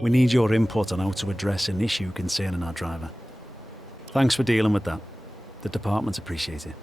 We need your input on how to address an issue concerning our driver. Thanks for dealing with that. The department appreciates it.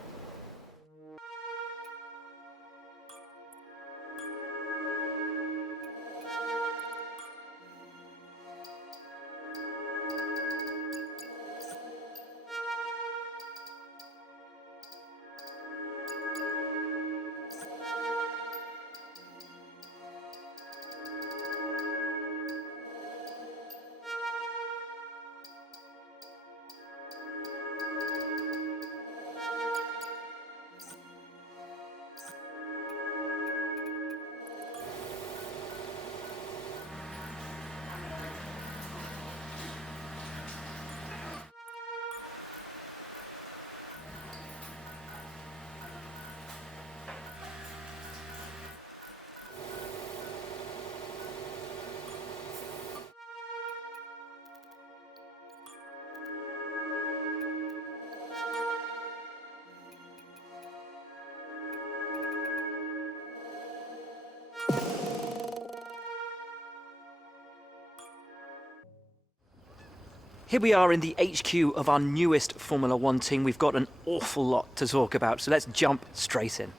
Here we are in the HQ of our newest Formula One team. We've got an awful lot to talk about, so let's jump straight in.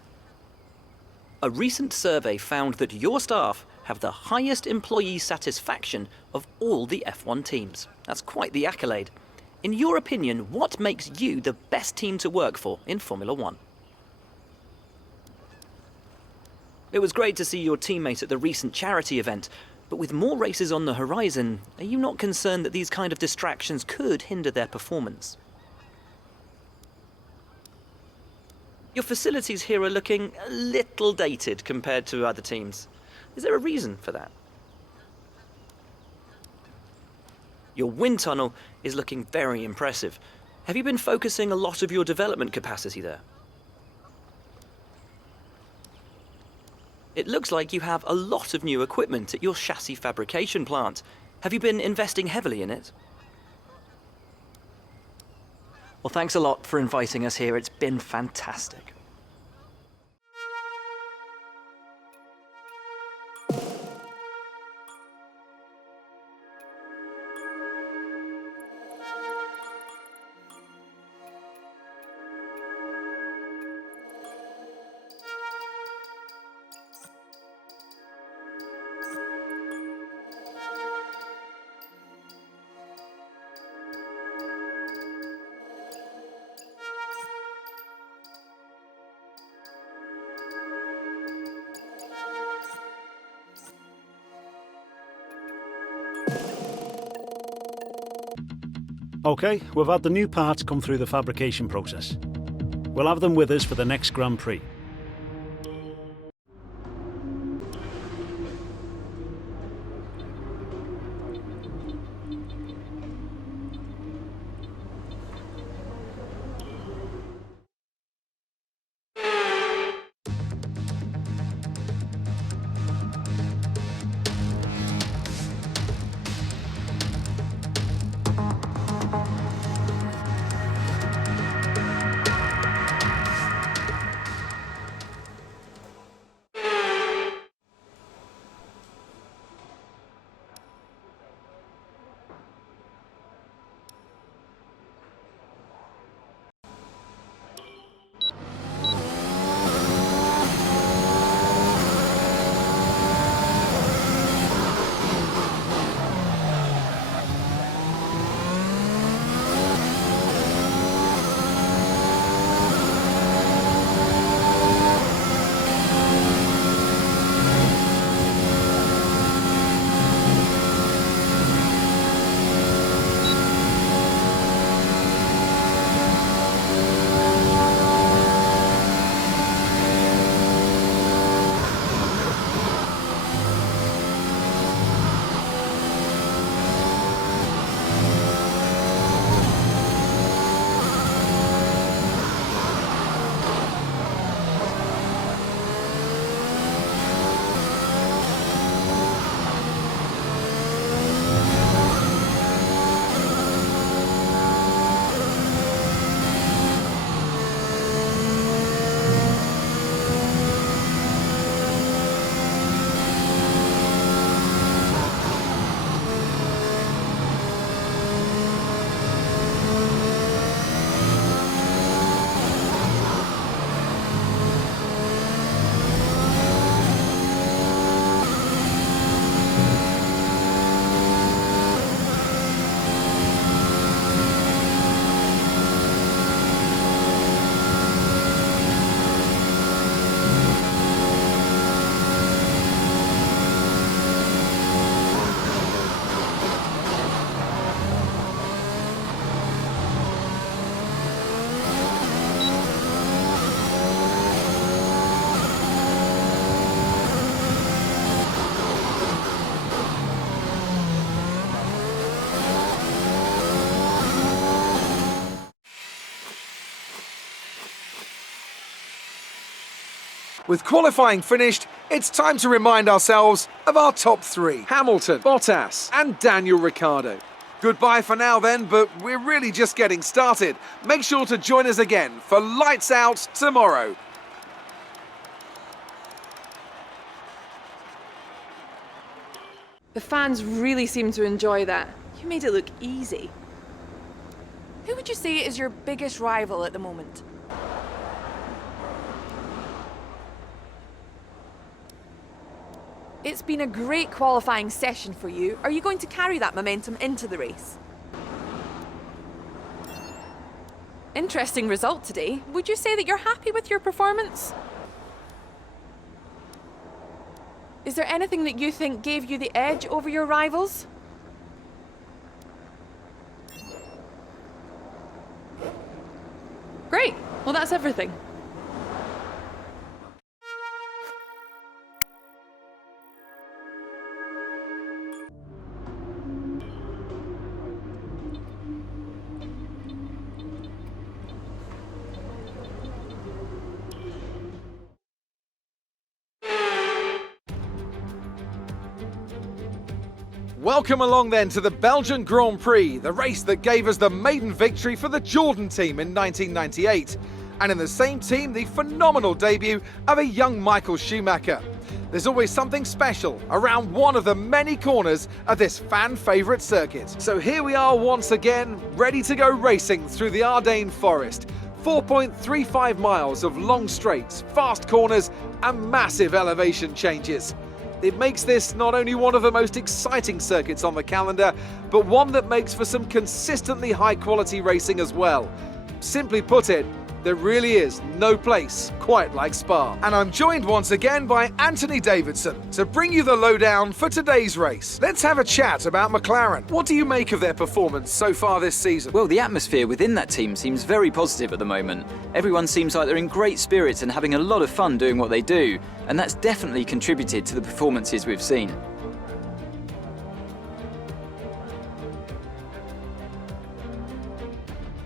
A recent survey found that your staff have the highest employee satisfaction of all the F1 teams. That's quite the accolade. In your opinion, what makes you the best team to work for in Formula One? It was great to see your teammate at the recent charity event. But with more races on the horizon, are you not concerned that these kind of distractions could hinder their performance? Your facilities here are looking a little dated compared to other teams. Is there a reason for that? Your wind tunnel is looking very impressive. Have you been focusing a lot of your development capacity there? It looks like you have a lot of new equipment at your chassis fabrication plant. Have you been investing heavily in it? Well, thanks a lot for inviting us here. It's been fantastic. Okay, we've had the new parts come through the fabrication process. We'll have them with us for the next Grand Prix. With qualifying finished, it's time to remind ourselves of our top three: Hamilton, Bottas and Daniel Ricciardo. Goodbye for now then, but we're really just getting started. Make sure to join us again for Lights Out tomorrow. The fans really seem to enjoy that. You made it look easy. Who would you say is your biggest rival at the moment? It's been a great qualifying session for you. Are you going to carry that momentum into the race? Interesting result today. Would you say that you're happy with your performance? Is there anything that you think gave you the edge over your rivals? Great. Well, that's everything. Welcome along then to the Belgian Grand Prix, the race that gave us the maiden victory for the Jordan team in 1998. And in the same team, the phenomenal debut of a young Michael Schumacher. There's always something special around one of the many corners of this fan favourite circuit. So here we are once again, ready to go racing through the Ardennes forest. 4.35 miles of long straights, fast corners and massive elevation changes. It makes this not only one of the most exciting circuits on the calendar, but one that makes for some consistently high quality racing as well. Simply put it, there really is no place quite like Spa. And I'm joined once again by Anthony Davidson to bring you the lowdown for today's race. Let's have a chat about McLaren. What do you make of their performance so far this season? Well, the atmosphere within that team seems very positive at the moment. Everyone seems like they're in great spirits and having a lot of fun doing what they do, and that's definitely contributed to the performances we've seen.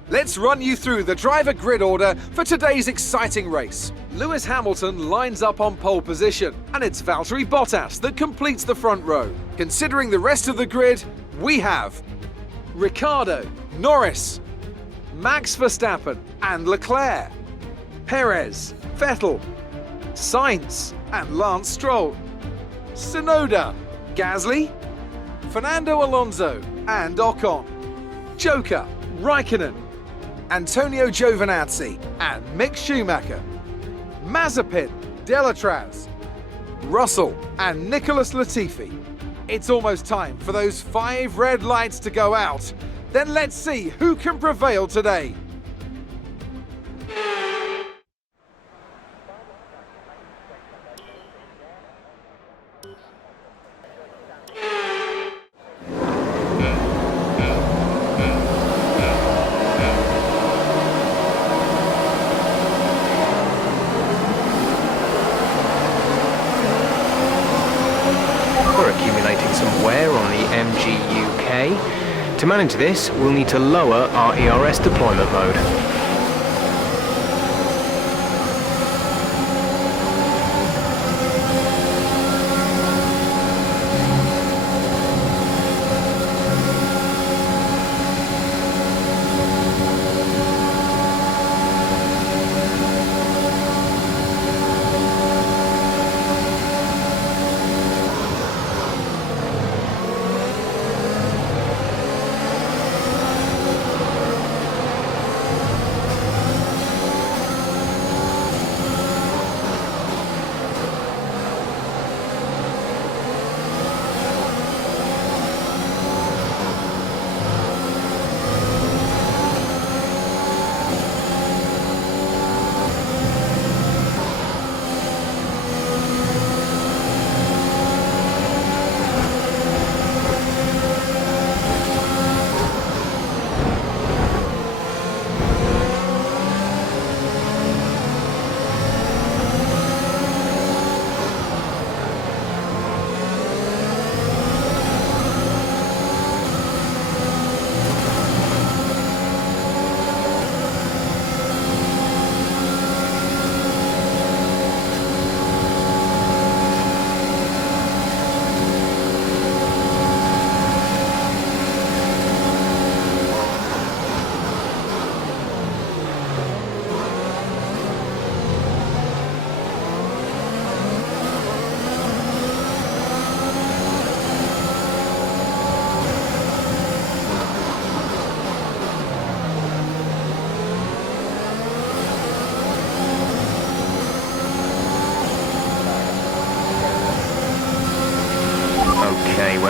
Let's run you through the driver grid order for today's exciting race. Lewis Hamilton lines up on pole position, and it's Valtteri Bottas that completes the front row. Considering the rest of the grid, we have Ricciardo, Norris, Max Verstappen and Leclerc, Perez, Vettel, Sainz and Lance Stroll, Tsunoda, Gasly, Fernando Alonso and Ocon, Joker, Raikkonen, Antonio Giovinazzi and Mick Schumacher, Mazepin, Delatraz, Russell and Nicholas Latifi. It's almost time for those 5 red lights to go out. Then let's see who can prevail today. To manage this, we'll need to lower our ERS deployment mode.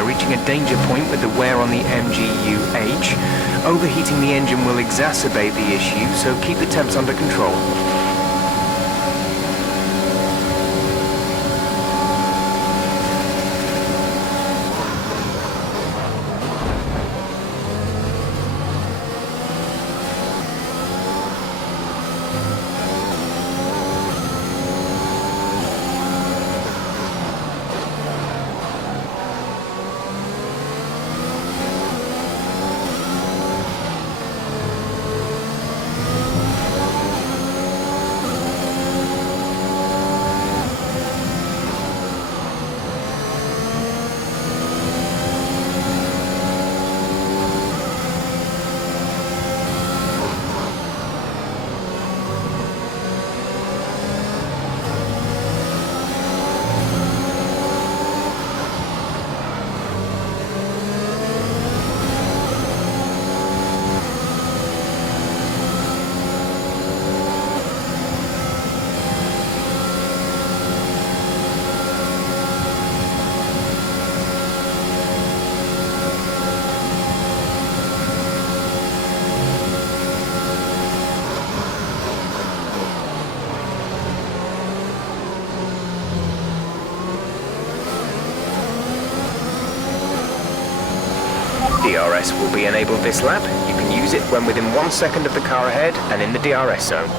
We're reaching a danger point with the wear on the MGU-H. Overheating the engine will exacerbate the issue, so keep the temps under control. DRS will be enabled this lap. You can use it when within 1 second of the car ahead and in the DRS zone.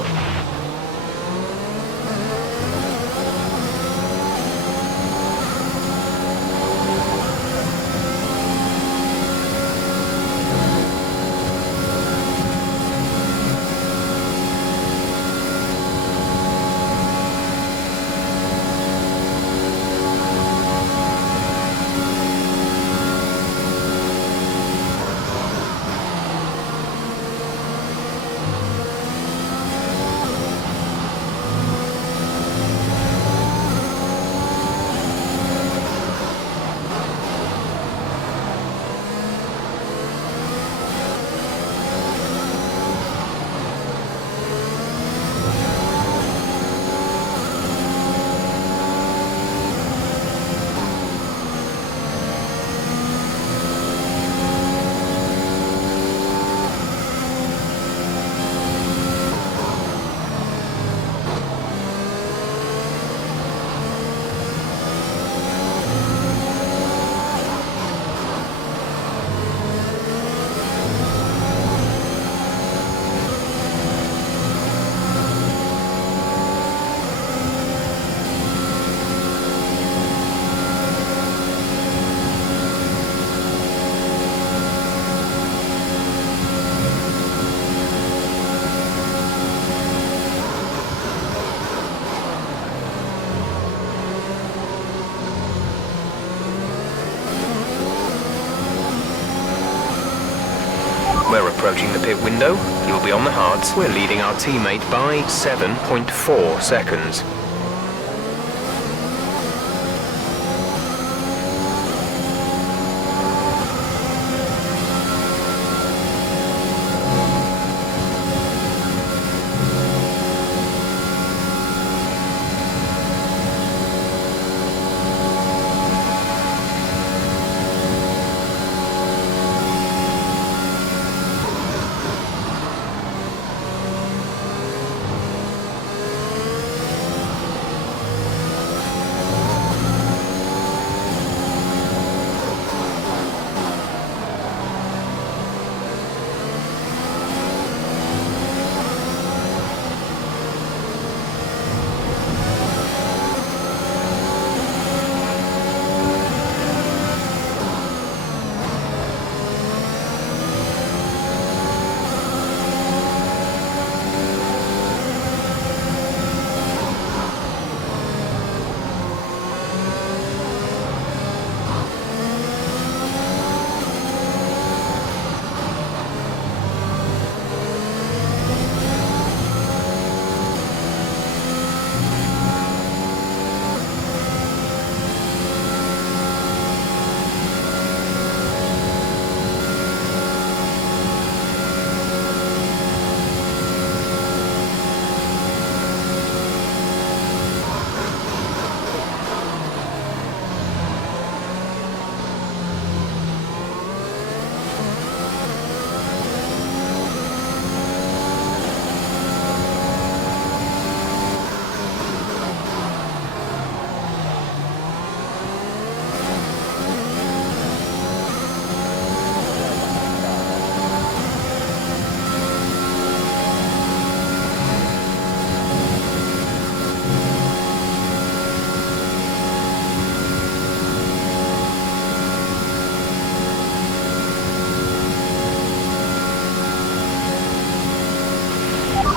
We're approaching the pit window. You'll be on the hards. We're leading our teammate by 7.4 seconds.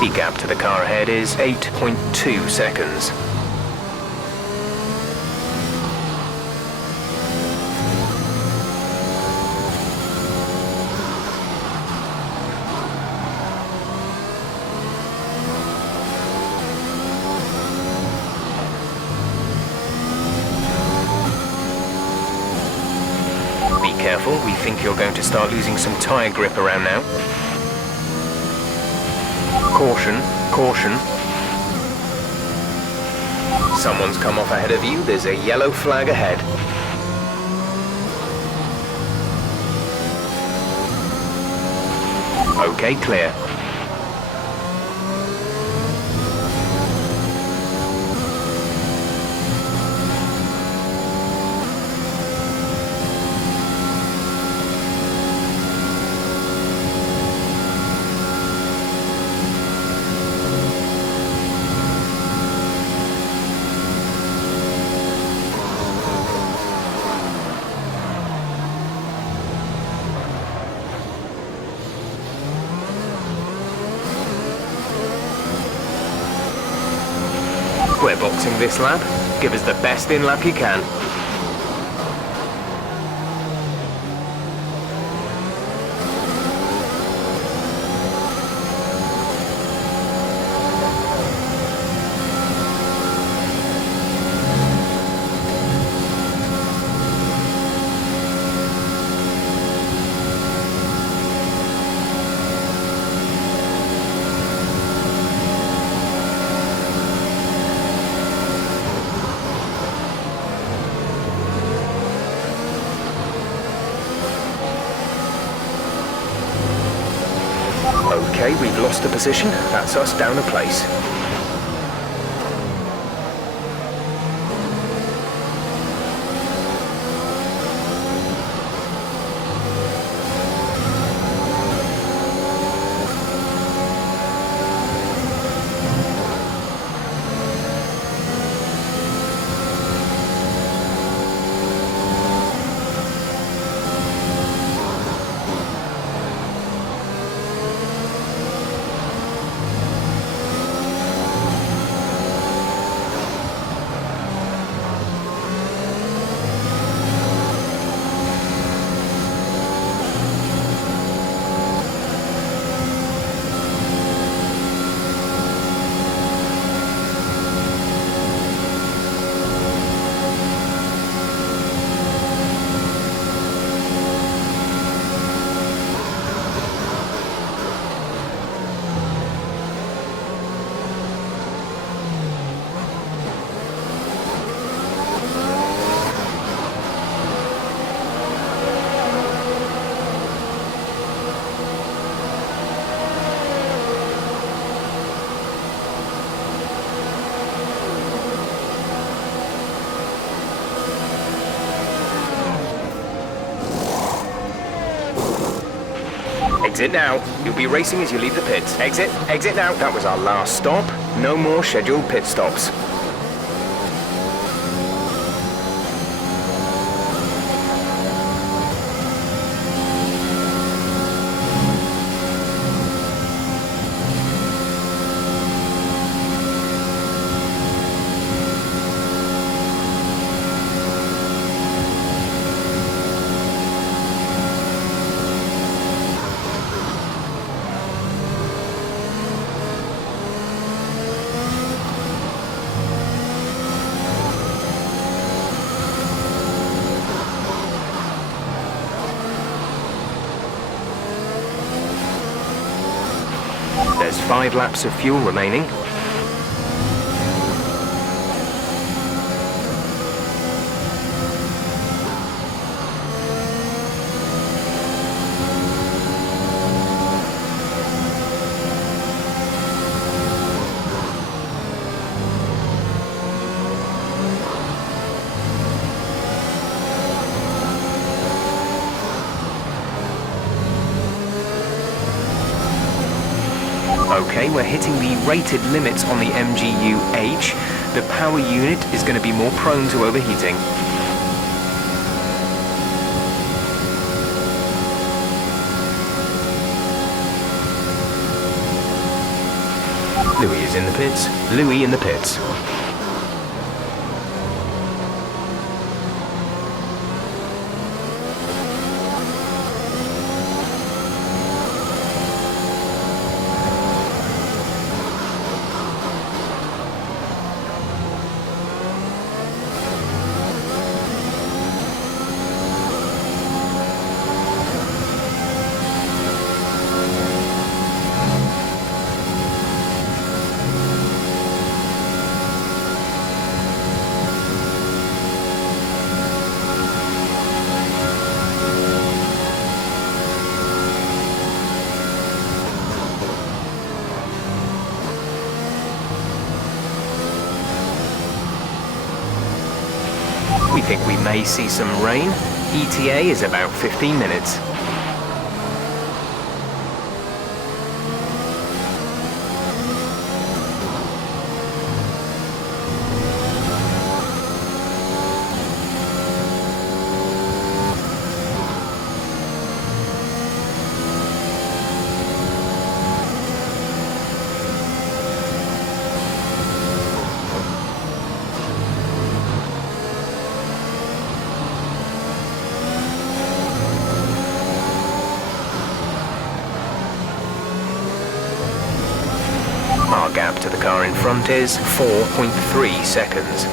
safety gap to the car ahead is 8.2 seconds. Careful, we think you're going to start losing some tyre grip around now. Caution, caution. Someone's come off ahead of you, there's a yellow flag ahead. Okay, clear. We're boxing this lap. Give us the best in lap you can. Okay, we've lost a position. That's us down a place. Exit now. You'll be racing as you leave the pits. Exit, exit now. That was our last stop. No more scheduled pit stops. There's 5 laps of fuel remaining. Okay, we're hitting the rated limits on the MGU-H. The power unit is going to be more prone to overheating. Louis is in the pits. Louis in the pits. We think we may see some rain. ETA is about 15 minutes. Our gap to the car in front is 4.3 seconds.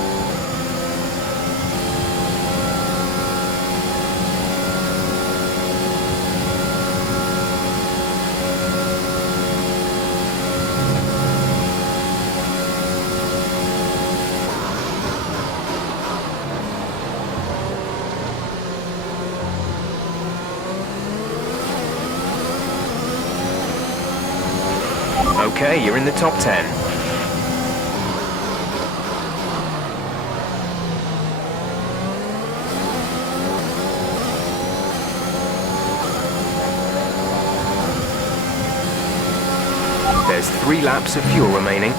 Okay, you're in the top 10. There's 3 laps of fuel remaining.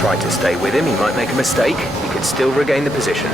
Try to stay with him, he might make a mistake. He could still regain the position.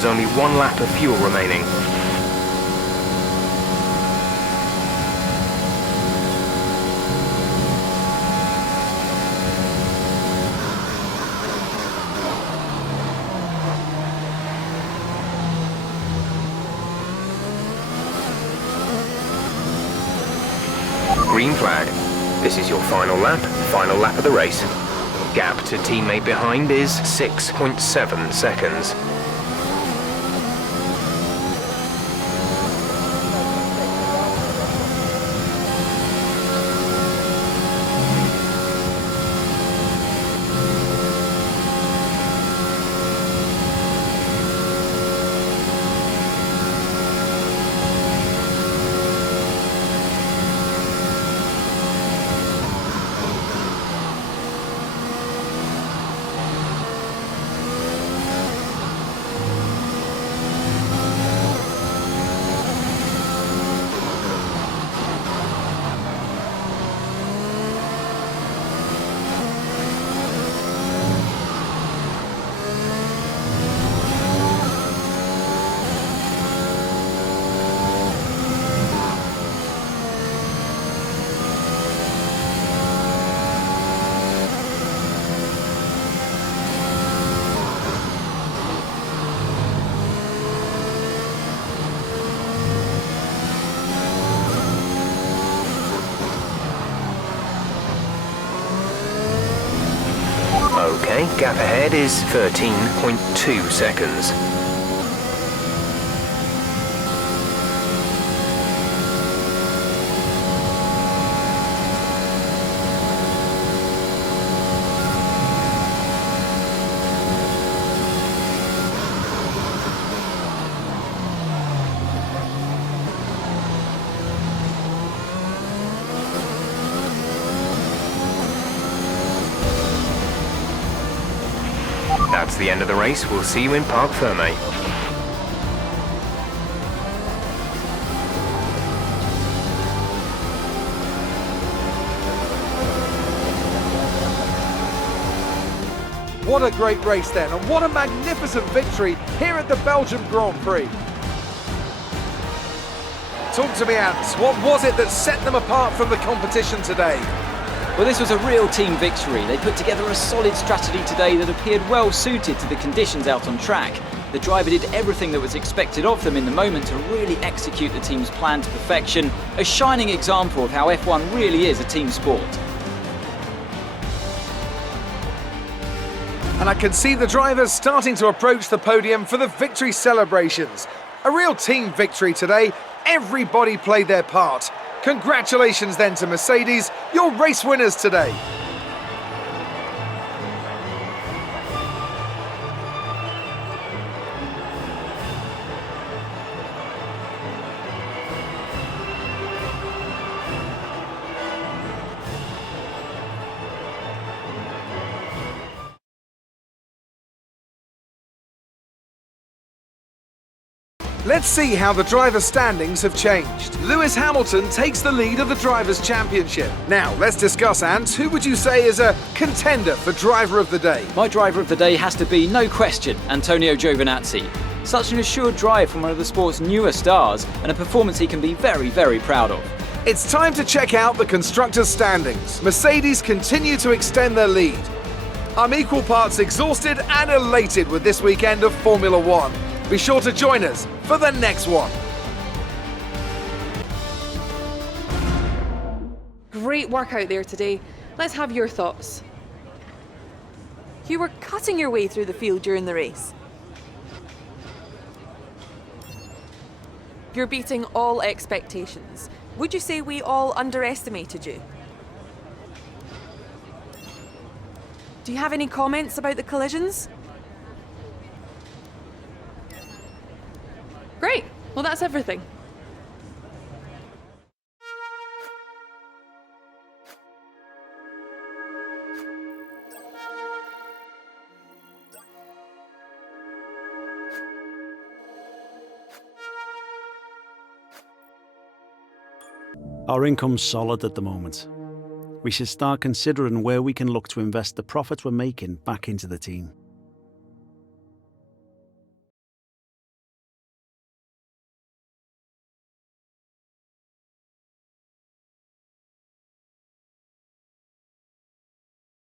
there's only 1 lap of fuel remaining. Green flag. This is your final lap of the race. Gap to teammate behind is 6.7 seconds. Okay, gap ahead is 13.2 seconds. That's the end of the race. We'll see you in Parc Fermé. What a great race then, and what a magnificent victory here at the Belgium Grand Prix. Talk to me, Ants. What was it that set them apart from the competition today? Well, this was a real team victory. They put together a solid strategy today that appeared well suited to the conditions out on track. The driver did everything that was expected of them in the moment to really execute the team's plan to perfection, a shining example of how F1 really is a team sport. And I can see the drivers starting to approach the podium for the victory celebrations. A real team victory today. Everybody played their part. Congratulations then to Mercedes, your race winners today. Let's see how the driver standings have changed. Lewis Hamilton takes the lead of the Drivers' Championship. Now, let's discuss, Ant. Who would you say is a contender for Driver of the Day? My driver of the day has to be, no question, Antonio Giovinazzi. Such an assured drive from one of the sport's newer stars, and a performance he can be very, very proud of. It's time to check out the Constructors' standings. Mercedes continue to extend their lead. I'm equal parts exhausted and elated with this weekend of Formula One. Be sure to join us for the next one. Great work out there today. Let's have your thoughts. You were cutting your way through the field during the race. You're beating all expectations. Would you say we all underestimated you? Do you have any comments about the collisions? Great. Well, that's everything. Our income's solid at the moment. We should start considering where we can look to invest the profits we're making back into the team.